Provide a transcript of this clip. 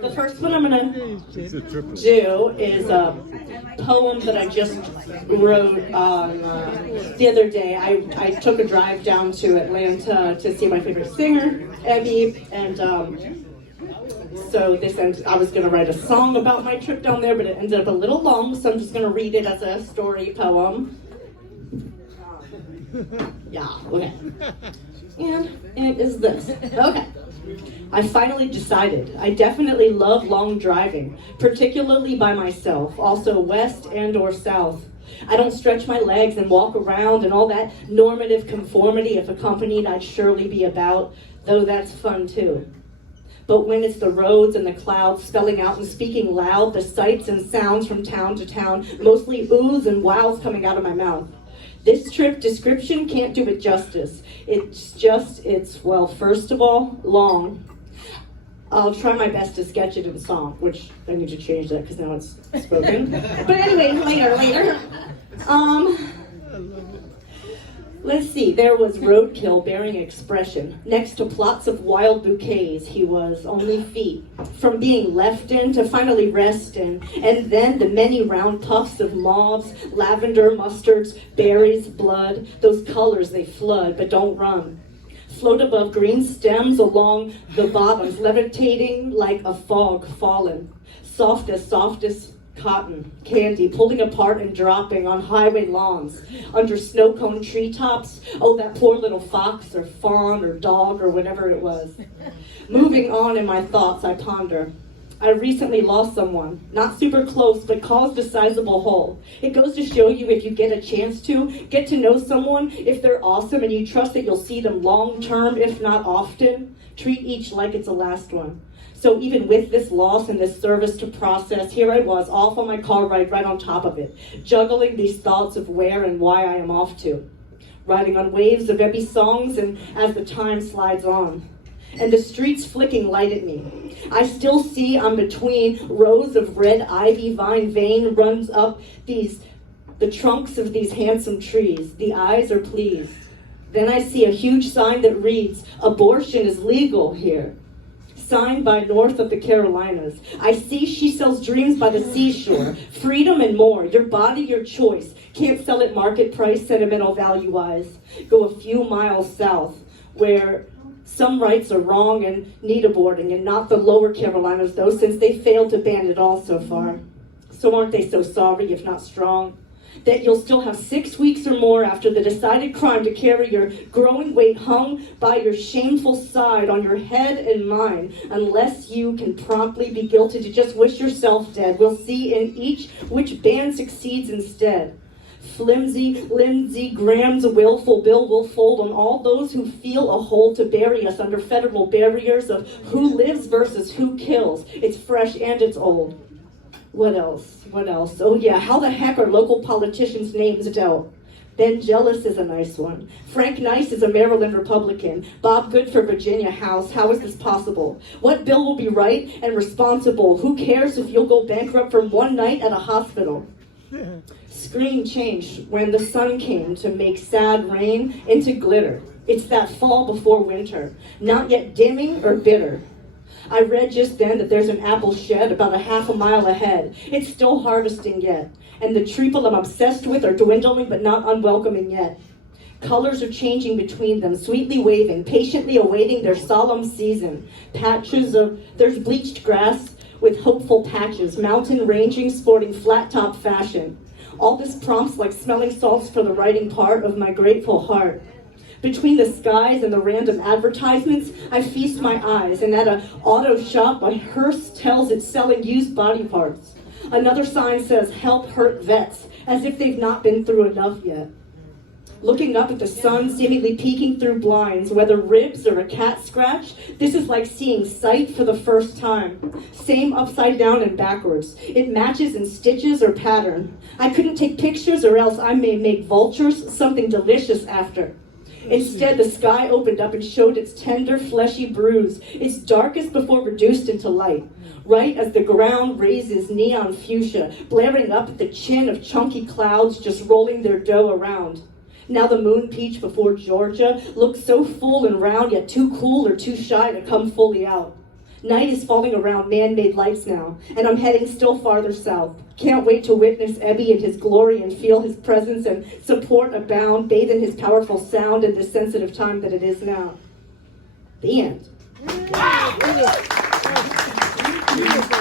The first one I'm going to do is a poem that I just wrote on the other day. I took a drive down to Atlanta to see my favorite singer, Abby, and so I was going to write a song about my trip down there, but it ended up a little long, so I'm just going to read it as a story poem. Yeah, okay. And it is this. Okay. I finally decided. I definitely love long driving, particularly by myself, also west and or south. I don't stretch my legs and walk around and all that normative conformity if accompanied I'd surely be about, though that's fun too. But when it's the roads and the clouds spelling out and speaking loud, the sights and sounds from town to town, mostly oohs and wows coming out of my mouth. This trip description can't do it justice. It's well, first of all, long. I'll try my best to sketch it in song, which I need to change that because now it's spoken. But anyway, later. Let's see, there was roadkill bearing expression. Next to plots of wild bouquets, he was only feet. From being left in to finally rest in, and then the many round puffs of mauves, lavender, mustards, berries, blood, those colors they flood but don't run. Float above green stems along the bottoms, levitating like a fog fallen. Softest cotton candy, pulling apart and dropping on highway lawns, under snow-cone treetops. Oh, that poor little fox or fawn or dog or whatever it was. Moving on in my thoughts, I ponder. I recently lost someone, not super close, but caused a sizable hole. It goes to show you, if you get a chance to, get to know someone, if they're awesome and you trust that you'll see them long-term, if not often, treat each like it's the last one. So even with this loss and this service to process, here I was, off on my car ride right on top of it, juggling these thoughts of where and why I am off to. Riding on waves of Ebby songs and as the time slides on. And the streets flicking light at me. I still see I'm between rows of red ivy vine vein runs up the trunks of these handsome trees. The eyes are pleased. Then I see a huge sign that reads, "Abortion is legal here." Signed by North of the Carolinas. I see she sells dreams by the seashore. Freedom and more. Your body, your choice. Can't sell at market price, sentimental value-wise. Go a few miles south, where some rights are wrong and need aborting, and not the lower Carolinas, though, since they failed to ban it all so far. So aren't they so sorry, if not strong? That you'll still have 6 weeks or more after the decided crime to carry your growing weight hung by your shameful side on your head and mine, unless you can promptly be guilty to just wish yourself dead. We'll see in each which band succeeds instead. Flimsy, linsey, Graham's willful bill will fold on all those who feel a hold to bury us under federal barriers of who lives versus who kills. It's fresh and it's old. What else? Oh yeah, how the heck are local politicians' names dealt? Ben Jealous is a nice one. Frank Nice is a Maryland Republican. Bob Good for Virginia House. How is this possible? What bill will be right and responsible? Who cares if you'll go bankrupt from one night at a hospital? Screen changed when the sun came to make sad rain into glitter. It's that fall before winter, not yet dimming or bitter. I read just then that there's an apple shed about a half a mile ahead. It's still harvesting yet, and the treacle I'm obsessed with are dwindling but not unwelcoming yet. Colors are changing between them, sweetly waving, patiently awaiting their solemn season. There's bleached grass with hopeful patches, mountain ranging, sporting flat-top fashion. All this prompts like smelling salts for the writing part of my grateful heart. Between the skies and the random advertisements, I feast my eyes, and at an auto shop, a hearse tells it's selling used body parts. Another sign says, "Help hurt vets," as if they've not been through enough yet. Looking up at the sun, seemingly peeking through blinds, whether ribs or a cat scratch, this is like seeing sight for the first time. Same upside down and backwards. It matches in stitches or pattern. I couldn't take pictures, or else I may make vultures something delicious after. Instead, the sky opened up and showed its tender, fleshy bruise, its darkest before reduced into light, right as the ground raises neon fuchsia, blaring up at the chin of chunky clouds just rolling their dough around. Now the moon peach before Georgia looks so full and round, yet too cool or too shy to come fully out. Night is falling around man-made lights now, and I'm heading still farther south. Can't wait to witness Ebby in his glory and feel his presence and support abound, bathe in his powerful sound in this sensitive time that it is now. The end. Beautiful.